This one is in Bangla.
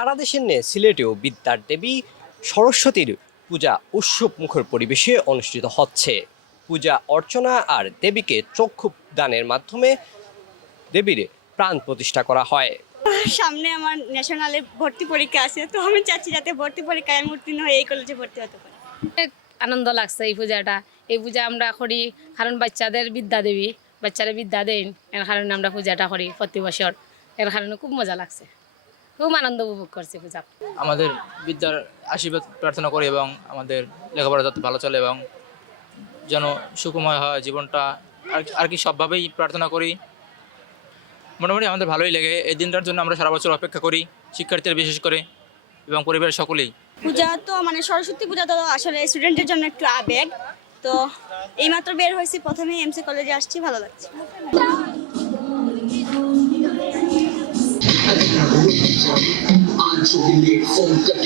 বাংলাদেশের ন্যায় সিলেটেও বিদ্যার দেবী সরস্বতীর পূজা উৎসব মুখর পরিবেশে অনুষ্ঠিত হচ্ছে। পূজা অর্চনা আর দেবীকে চক্ষু দানের মাধ্যমে দেবীর প্রাণ প্রতিষ্ঠা করা হয়। সামনে আমার ন্যাশনালে ভর্তি পরীক্ষা আছে তো আমি চাচ্ছি যাতে ভর্তি পরীক্ষায় আমি উত্তীর্ণ হয়ে এই কলেজে ভর্তি হতে পারি। আনন্দ লাগছে এই পূজাটা। এই পূজা আমরা করি কারণ বাচ্চাদের বিদ্যা দেবী বাচ্চারা বিদ্যা দেন এর কারণে আমরা পূজাটা করি প্রতি বছর। এর কারণে খুব মজা লাগছে। খুব আনন্দ উপভোগ করছি পূজা। আমাদের বিদ্যার আশীর্বাদ প্রার্থনা করি এবং আমাদের লেখাপড়া যাতে ভালো চলে এবং যেন সুখময় হয় জীবনটা। আর আর কি সবভাবেই প্রার্থনা করি। মোটামুটি আমাদের ভালোই লাগে। এই দিনটার জন্য আমরা সারা বছর অপেক্ষা করি শিক্ষার্থীরা বিশেষ করে এবং পরিবারের সকলেই। পূজা তো মানে সরস্বতী পূজা তো আসলে স্টুডেন্টের জন্য একটু আবেগ। তো এইমাত্র বের হয়েছি প্রথমে এমসি কলেজে আসছি ভালো লাগছে। I'm talking the funk in